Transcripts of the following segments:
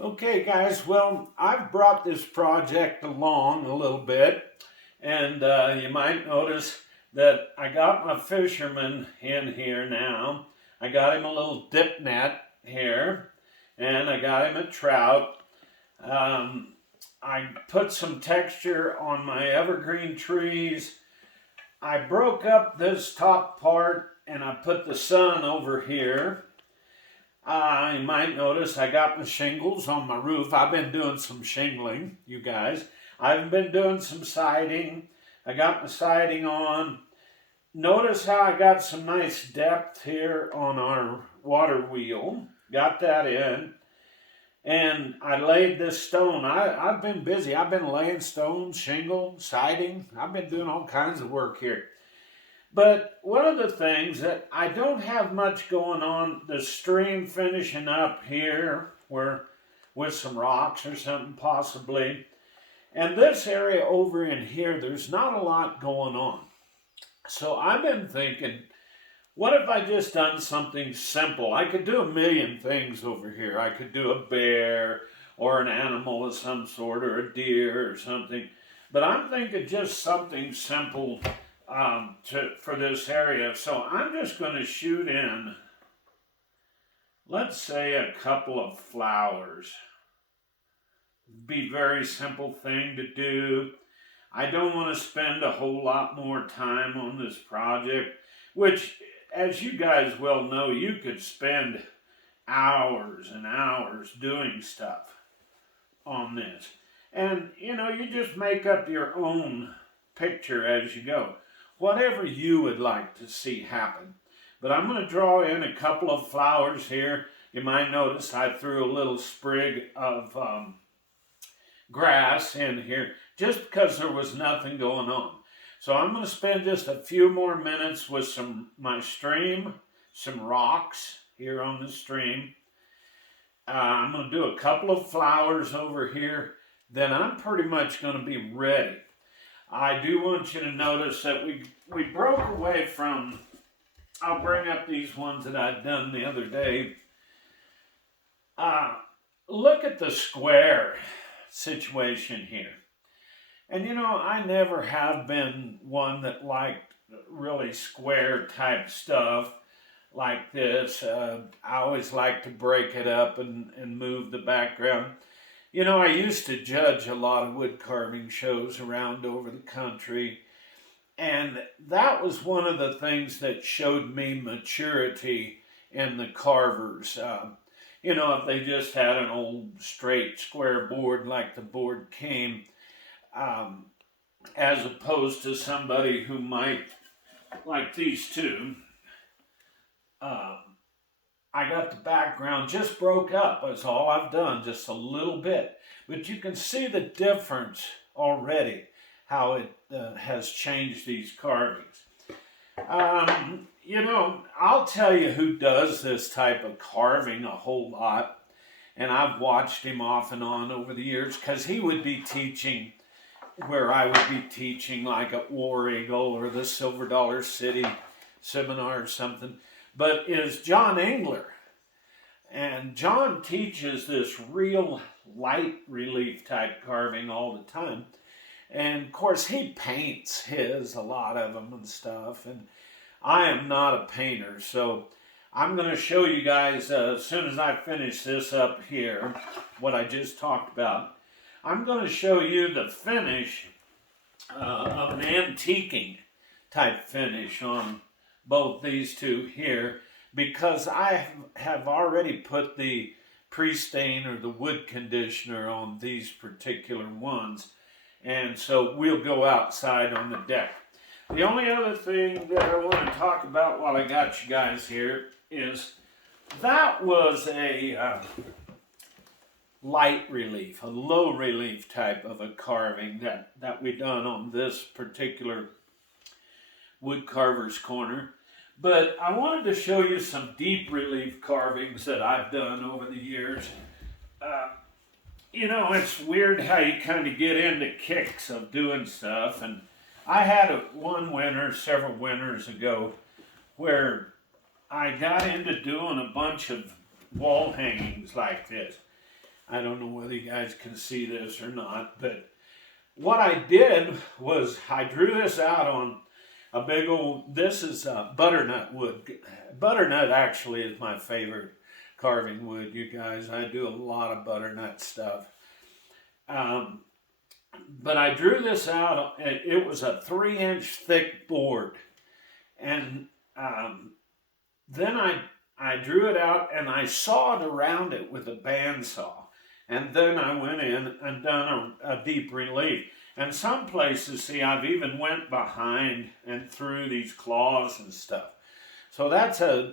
Okay, guys, well, I've brought this project along a little bit, and you might notice that I got my fisherman in here now. I got him a little dip net here, and I got him a trout. Um, I put some texture on my evergreen trees. I broke up this top part and I put the sun over here. You might notice I got my shingles on my roof. I've been doing some shingling, you guys. I've been doing some siding. I got my siding on. Notice how I got some nice depth here on our water wheel. Got that in. And I laid this stone. I've been busy. I've been laying stones, shingle, siding. I've been doing all kinds of work here. But one of the things that I don't have much going on, the stream finishing up here, where with some rocks or something possibly. And this area over in here, there's not a lot going on. So I've been thinking, what if I just done something simple? I could do a million things over here. I could do a bear or an animal of some sort or a deer or something. But I'm thinking just something simple for this area. So I'm just going to shoot in, let's say, a couple of flowers. Be very simple thing to do. I don't want to spend a whole lot more time on this project, which, as you guys well know, you could spend hours and hours doing stuff on this. And, you just make up your own picture as you go. Whatever you would like to see happen. But I'm going to draw in a couple of flowers here. You might notice I threw a little sprig of grass in here just because there was nothing going on. So I'm going to spend just a few more minutes with my stream, some rocks here on the stream. I'm going to do a couple of flowers over here. Then I'm pretty much going to be ready. I do want you to notice that we broke away from, I'll bring up these ones that I'd done the other day. Look at the square situation here. And I never have been one that liked really square type stuff like this. I always like to break it up and move the background. I used to judge a lot of wood carving shows around over the country, and that was one of the things that showed me maturity in the carvers. If they just had an old straight square board like the board came, as opposed to somebody who might, like these two, I got the background just broke up. That's all I've done, just a little bit. But you can see the difference already, how it has changed these carvings. I'll tell you who does this type of carving a whole lot. And I've watched him off and on over the years because he would be teaching where I would be teaching, like at War Eagle or the Silver Dollar City seminar or something. But is John Engler. And John teaches this real light relief type carving all the time. And of course he paints a lot of them and stuff. And I am not a painter, so I'm going to show you guys as soon as I finish this up here, what I just talked about. I'm going to show you the finish of an antiquing type finish on both these two here, because I have already put the pre-stain or the wood conditioner on these particular ones, and so we'll go outside on the deck. The only other thing that I want to talk about while I got you guys here is that was a light relief, a low relief type of a carving that we done on this particular Woodcarver's Corner. But I wanted to show you some deep relief carvings that I've done over the years. It's weird how you kind of get into kicks of doing stuff. And I had one winter several winters ago where I got into doing a bunch of wall hangings like this. I don't know whether you guys can see this or not, but what I did was I drew this out on a big old, this is butternut wood. Butternut actually is my favorite carving wood, you guys. I do a lot of butternut stuff. But I drew this out, it was a 3-inch thick board. And then I drew it out and I sawed around it with a bandsaw. And then I went in and done a deep relief. And some places, see, I've even went behind and through these claws and stuff. So that's a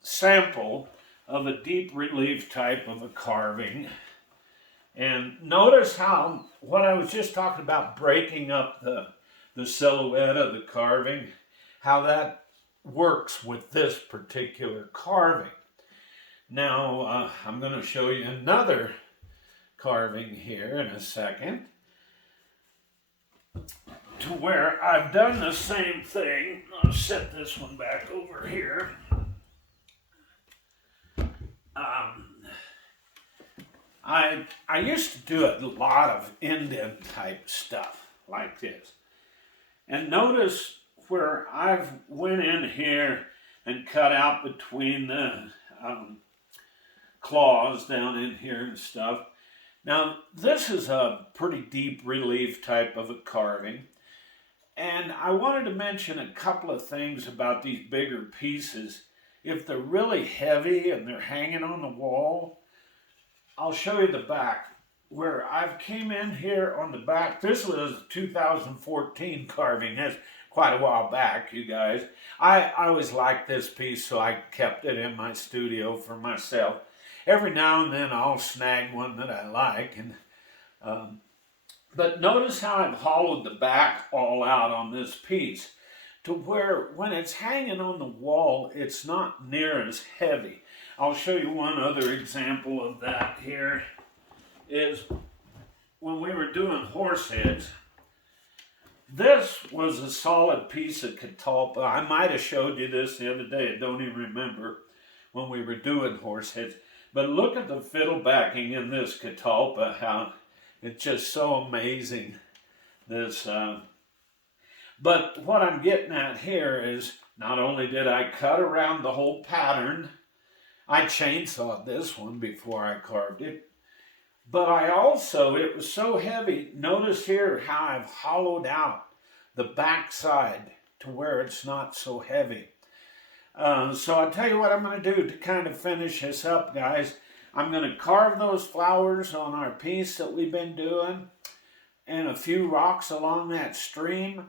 sample of a deep relief type of a carving. And notice how, what I was just talking about, breaking up the silhouette of the carving, how that works with this particular carving. Now, I'm going to show you another carving here in a second, to where I've done the same thing. I'll set this one back over here. I used to do a lot of indent type stuff like this. And notice where I've went in here and cut out between the claws down in here and stuff. Now, this is a pretty deep relief type of a carving. And I wanted to mention a couple of things about these bigger pieces. If they're really heavy and they're hanging on the wall, I'll show you the back. Where I've came in here on the back, this was a 2014 carving. That's quite a while back, you guys. I always liked this piece, so I kept it in my studio for myself. Every now and then I'll snag one that I like. But notice how I've hollowed the back all out on this piece to where when it's hanging on the wall, it's not near as heavy. I'll show you one other example of that here. Is when we were doing horse heads, this was a solid piece of catalpa. I might have showed you this the other day. I don't even remember when we were doing horse heads. But look at the fiddle backing in this catalpa, how it's just so amazing. This, but what I'm getting at here is not only did I cut around the whole pattern, I chainsawed this one before I carved it. But I also, it was so heavy, notice here how I've hollowed out the back side to where it's not so heavy. So I'll tell you what I'm going to do to kind of finish this up, guys. I'm going to carve those flowers on our piece that we've been doing and a few rocks along that stream.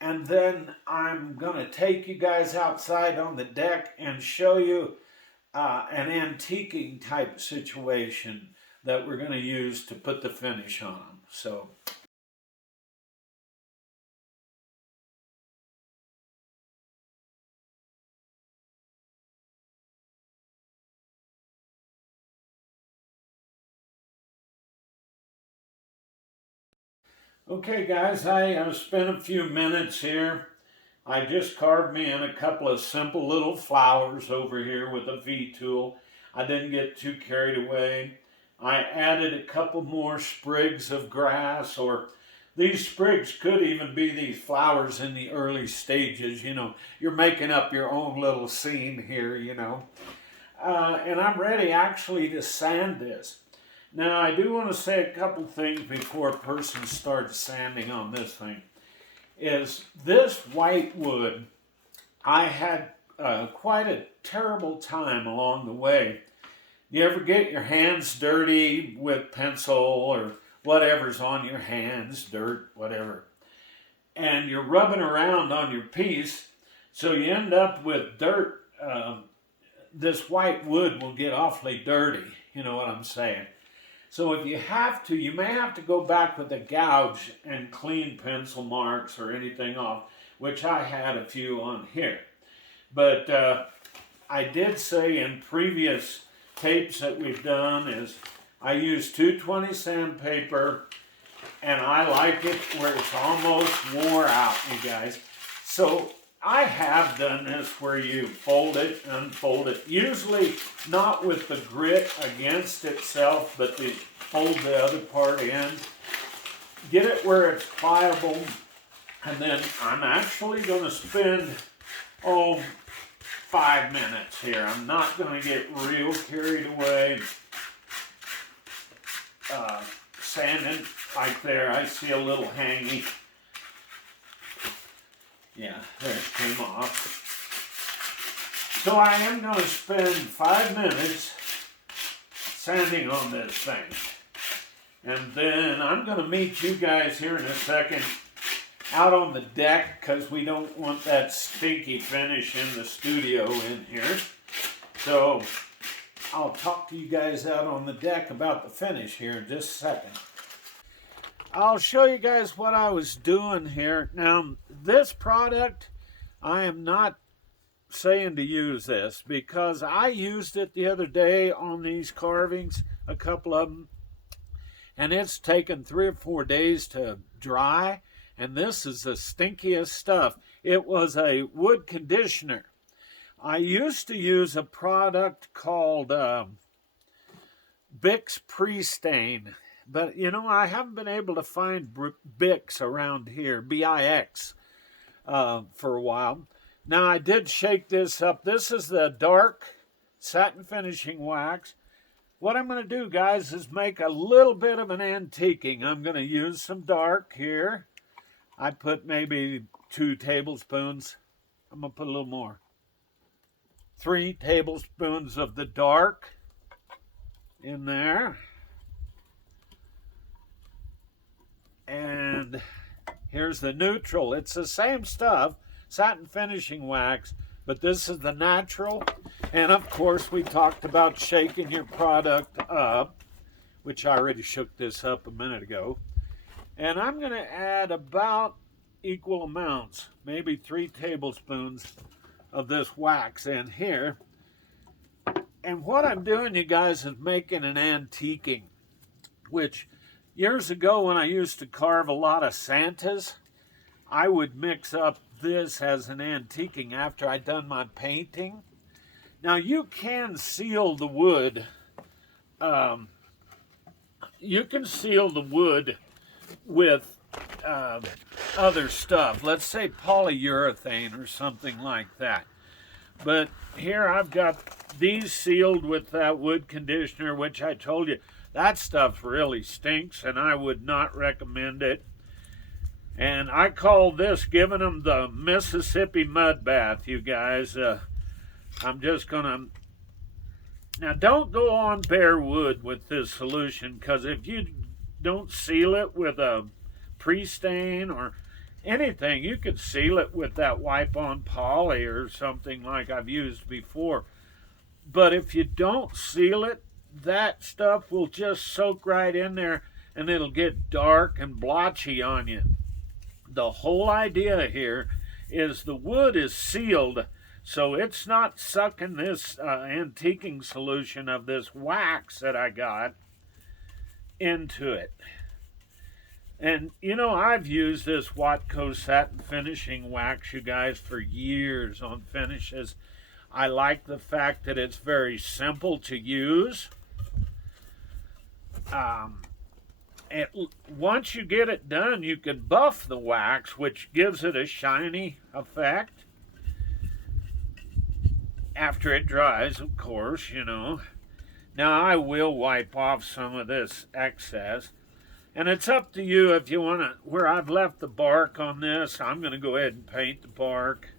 And then I'm going to take you guys outside on the deck and show you an antiquing type situation that we're going to use to put the finish on them. So, okay guys, I spent a few minutes here. I just carved me in a couple of simple little flowers over here with a V-tool. I didn't get too carried away. I added a couple more sprigs of grass, or these sprigs could even be these flowers in the early stages. You know, you're making up your own little scene here, you know. And I'm ready actually to sand this. Now, I do want to say a couple things before a person starts sanding on this thing. Is this white wood, I had quite a terrible time along the way. You ever get your hands dirty with pencil or whatever's on your hands, dirt, whatever, and you're rubbing around on your piece, so you end up with dirt. This white wood will get awfully dirty, you know what I'm saying? So if you have to, you may have to go back with a gouge and clean pencil marks or anything off, which I had a few on here. But I did say in previous tapes that we've done is I use 220 sandpaper, and I like it where it's almost wore out, you guys. So I have done this where you fold it, unfold it, usually not with the grit against itself, but to fold the other part in. Get it where it's pliable, and then I'm actually going to spend, 5 minutes here. I'm not going to get real carried away. Sanding like there, I see a little hangy. Yeah, there it came off. So I am going to spend 5 minutes sanding on this thing. And then I'm going to meet you guys here in a second out on the deck, because we don't want that stinky finish in the studio in here. So I'll talk to you guys out on the deck about the finish here in just a second. I'll show you guys what I was doing here. Now, this product, I am not saying to use this, because I used it the other day on these carvings, a couple of them, and it's taken 3 or 4 days to dry, and this is the stinkiest stuff. It was a wood conditioner. I used to use a product called Bix Pre-Stain, but you know, I haven't been able to find Bix around here, B-I-X, for a while. Now, I did shake this up. This is the dark satin finishing wax. What I'm going to do, guys, is make a little bit of an antiquing. I'm going to use some dark here. I put maybe 2 tablespoons. I'm going to put a little more. 3 tablespoons of the dark in there. And here's the neutral. It's the same stuff, satin finishing wax, but this is the natural. And of course, we talked about shaking your product up, which I already shook this up a minute ago. And I'm going to add about equal amounts, maybe 3 tablespoons of this wax in here. And what I'm doing, you guys, is making an antiquing, which years ago when I used to carve a lot of Santas, I would mix up this as an antiquing after I'd done my painting. Now, you can seal the wood. You can seal the wood with other stuff. Let's say polyurethane or something like that. But here I've got these sealed with that wood conditioner, which I told you, that stuff really stinks, and I would not recommend it. And I call this giving them the Mississippi mud bath, you guys. I'm just going to... Now, don't go on bare wood with this solution, because if you don't seal it with a pre-stain or anything, you could seal it with that wipe-on poly or something like I've used before. But if you don't seal it, that stuff will just soak right in there, and it'll get dark and blotchy on you. The whole idea here is the wood is sealed, so it's not sucking this antiquing solution of this wax that I got into it. And, you know, I've used this Watco satin finishing wax, you guys, for years on finishes. I like the fact that it's very simple to use. Once you get it done, you can buff the wax, which gives it a shiny effect. After it dries, of course, you know. Now, I will wipe off some of this excess. And it's up to you if you want to, where I've left the bark on this, I'm going to go ahead and paint the bark.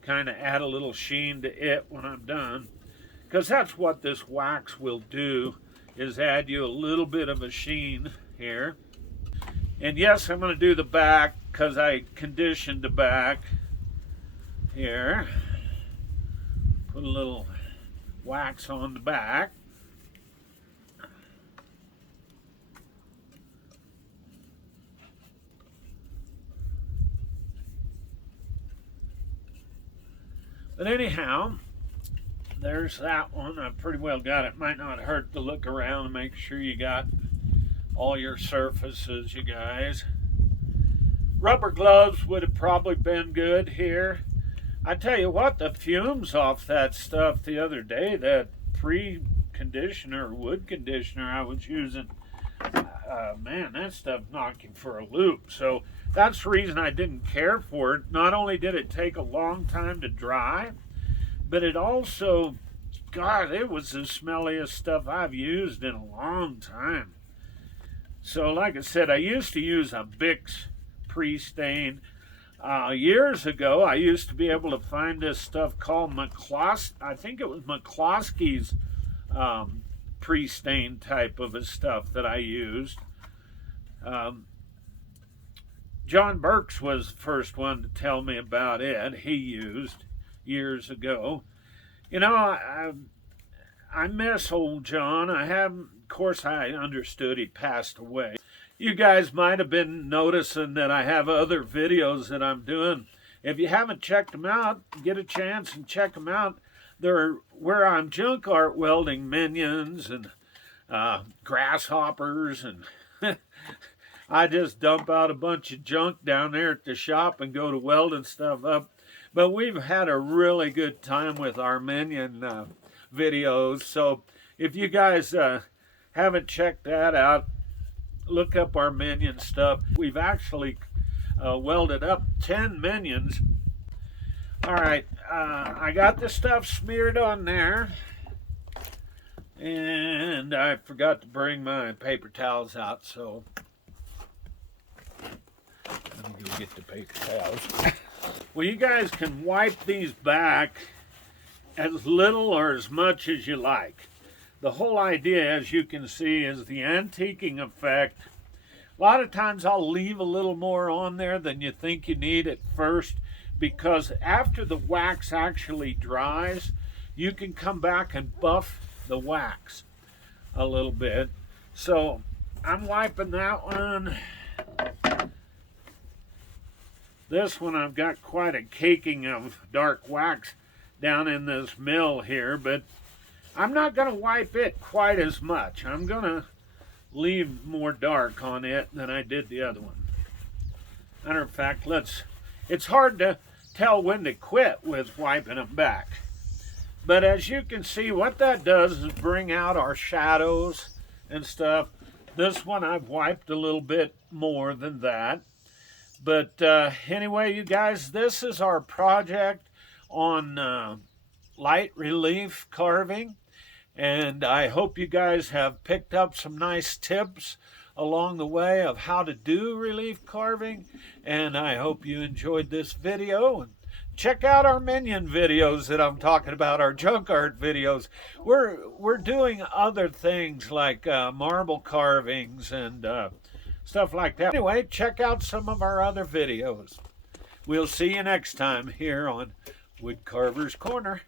Kind of add a little sheen to it when I'm done. Because that's what this wax will do, is add you a little bit of a sheen here. And yes, I'm going to do the back because I conditioned the back here. Put a little wax on the back. But anyhow, there's that one. I pretty well got it. Might not hurt to look around and make sure you got all your surfaces, you guys. Rubber gloves would have probably been good here. I tell you what, the fumes off that stuff the other day, that pre-conditioner, wood conditioner I was using, man, that stuff knocked you for a loop. So that's the reason I didn't care for it. Not only did it take a long time to dry, but it also, God, it was the smelliest stuff I've used in a long time. So like I said, I used to use a Bix pre-stain. Years ago, I used to be able to find this stuff called I think it was McCloskey's pre-stain type of a stuff that I used. John Burks was the first one to tell me about it. He used years ago. You know, I miss old John. Of course, I understood he passed away. You guys might have been noticing that I have other videos that I'm doing. If you haven't checked them out, get a chance and check them out. They're where I'm junk art welding minions and grasshoppers, and I just dump out a bunch of junk down there at the shop and go to welding stuff up. But we've had a really good time with our minion videos. So if you guys haven't checked that out, look up our minion stuff. We've actually welded up 10 minions. All right, I got the stuff smeared on there, and I forgot to bring my paper towels out, so let me go get the paper towels. Well, you guys can wipe these back as little or as much as you like. The whole idea, as you can see, is the antiquing effect. A lot of times I'll leave a little more on there than you think you need at first, because after the wax actually dries, you can come back and buff the wax a little bit. So I'm wiping that one. This one I've got quite a caking of dark wax down in this mill here, but I'm not going to wipe it quite as much. I'm going to leave more dark on it than I did the other one. Matter of fact, it's hard to tell when to quit with wiping them back. But as you can see, what that does is bring out our shadows and stuff. This one I've wiped a little bit more than that. But anyway, you guys, this is our project on light relief carving. And I hope you guys have picked up some nice tips along the way of how to do relief carving. And I hope you enjoyed this video. And check out our minion videos that I'm talking about, our junk art videos. We're doing other things like marble carvings and stuff like that. Anyway, check out some of our other videos. We'll see you next time here on Woodcarver's Corner.